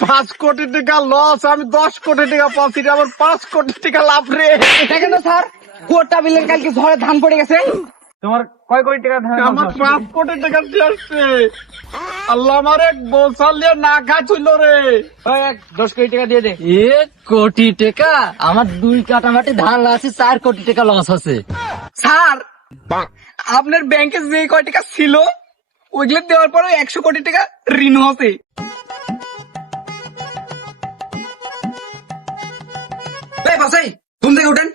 5 কোটি টাকা লস, আমি 10 কোটি টাকা পাচ্ছি, আমার 5 কোটি টাকা লাভ রে। দেখেন তো স্যার, গোটা বিলের কালকে ঝড়ে ধান পড়ে গেছে। তোমার কয় কোটি টাকা ধার আমার 5 কোটি টাকা আসছে। আল্লাহ আমার এক বসাল দিয়ে না খাচ্ছিল রে। 10 কোটি টাকা দিয়ে দে। 1 কোটি টাকা? আমার 2 কাটা মাটি ধান আছে, 4 কোটি টাকা লস আছে। স্যার, আপনার ব্যাংকে যে কয় টাকা ছিল ওইগুলো দেওয়ার পরে 100 কোটি টাকা ঋণ হচ্ছে। বাসাই ঘুম থেকে উঠেন,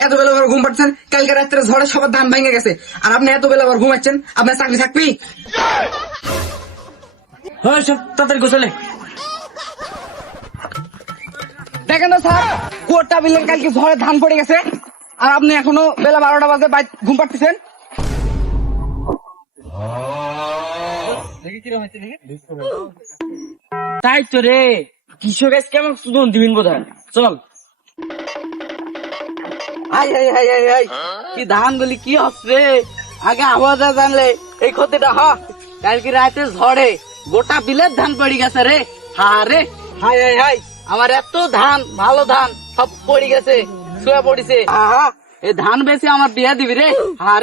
এত বেলা আবার ঘুম পাচ্ছেন? কালকে রাত্রে ঝড়ে সবার ধান ভেঙে গেছে, আর আপনি এত বেলা আবার ঘুমাচ্ছেন? আপনার চাকরি থাকবি? তাড়াতাড়ি গোছালে। দেখেন তো স্যার, গোটা বিলের কালকে ঝড়ে ধান পড়ে গেছে, আর আপনি এখনো বেলা 12টা বাজে ঘুম পাচ্ছেন। তাই তো রে, কৃষক আজ কেমন সুদন দিবেন বোধহয়। চল। High high high high high, কি ধান গুলি কি হচ্ছে! আগে আবহাওয়া জানলে এই ক্ষতিটা হয়। কালকে রাতে ঝড়ে গোটা বিলের ধান পড়ে গেছে রে। রে হাই হাই হাই, আমার এত ধান, ভালো ধান সব পড়ে গেছে, শুয়ে পড়েছে। এই ধান বেশি আমার বিয়া দিবি রে।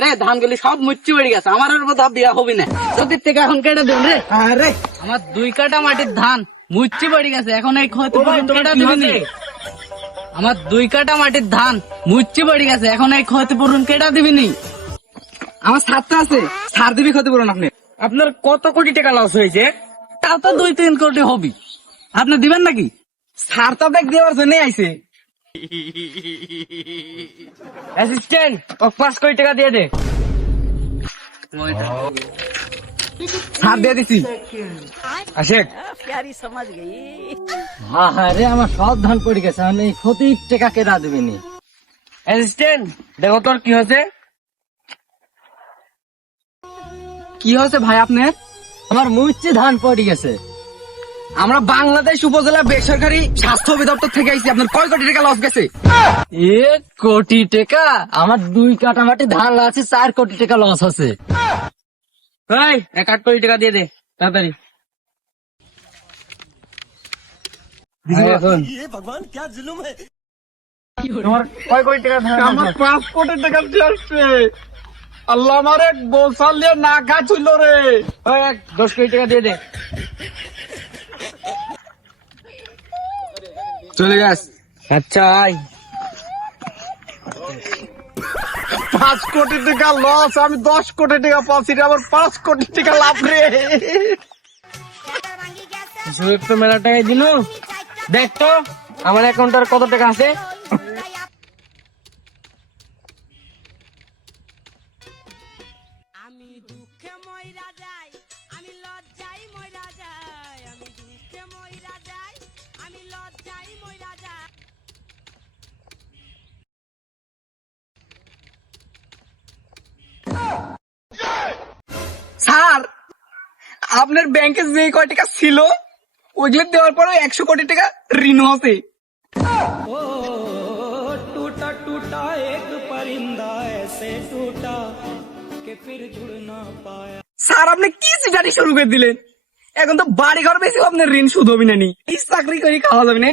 রে ধান গুলি সব মুচ্ছি পড়ে গেছে, আমার আর বোধহয় বিয়া হবি না। যদি থেকে এখন কেটে দেব রে। রে আমার 2 কাটা মাটির ধান মুচ্ছি পড়ে গেছে, এখন এই ক্ষতিপূরণ কেটে দিবি নি? আমার 2 কাটা মাটির ধান মুচ্ছি পড়ে গেছে, এখন এই ক্ষতিপূরণ কেটে দিবি নি? আমার ছাড়তে আছে, ছাড় দিবি ক্ষতিপূরণ আপনি। আপনার কত কোটি টাকা লস হয়েছে? তাও তো 2-3 কোটি হবি, আপনি দিবেন নাকি? ছাড় তো দেখ দেওয়ার জন্য আইছে। অ্যাসিস্ট্যান্ট, 5 কোটি টাকা দিয়ে দে। ছাড় দিয়ে দিছি। আশেক, রে আমার সব ধান পড়ে গেছে, আমি এই ক্ষতি টাকা কেনা দেবিনি। অ্যাসিস্ট্যান্ট, দেখো তোর কি হয়েছে। কি হয়েছে ভাই আপনার? আমার মুচ্ছি ধান পড়ে গেছে। আমরা বাংলাদেশ উপজেলা বেসরকারি স্বাস্থ্য অধিদপ্তর থেকে আইছি, আপনার কয় কোটি টাকা লস গেছে? 1 কোটি টাকা? আমার 2 কাটা মাটি ধান আছে, 4 কোটি টাকা লস আছে। ভাই 1 কোটি টাকা দিয়ে দে তাড়াতাড়ি। তোমার কয় কোটি টাকা ধার আমার আছে? 5 কোটি টাকা আসছে। আল্লাহ আমার এক বসাল দিয়ে না খাচ্ছিল রে। 10 কোটি টাকা দিয়ে দে। চলে গেছে। আচ্ছা আয়। 5 কোটি টাকা লস, আমি 10 কোটি টাকা পাচ্ছি, আমার 5 কোটি টাকা লাভ রে। সুযোগ তো মেলা টাকাই দিল। দেখ তো আমার অ্যাকাউন্টে আর কত টাকা আছে। আমি দুঃখে মইরা যাই, আমি লজ্জায় মইরা যাই, আমি দুঃখে মইরা যাই, আমি লজ্জায় মইরা যাই। স্যার, আপনার ব্যাংকে যে কয় টাকা ছিল ওইগুলো দেওয়ার পরে 100 কোটি টাকা ঋণ হচ্ছে। टूटा टूटा एक परिंदा ऐसे टूटा कि फिर जुड़ ना पाया। স্যার, আপনি কি সিটারি শুরু করে দিলেন? এখন তো বাড়ি ঘর বেশি আপনার ঋণ শোধ হবি না নি, এই চাকরি করে খাওয়া যাবে না।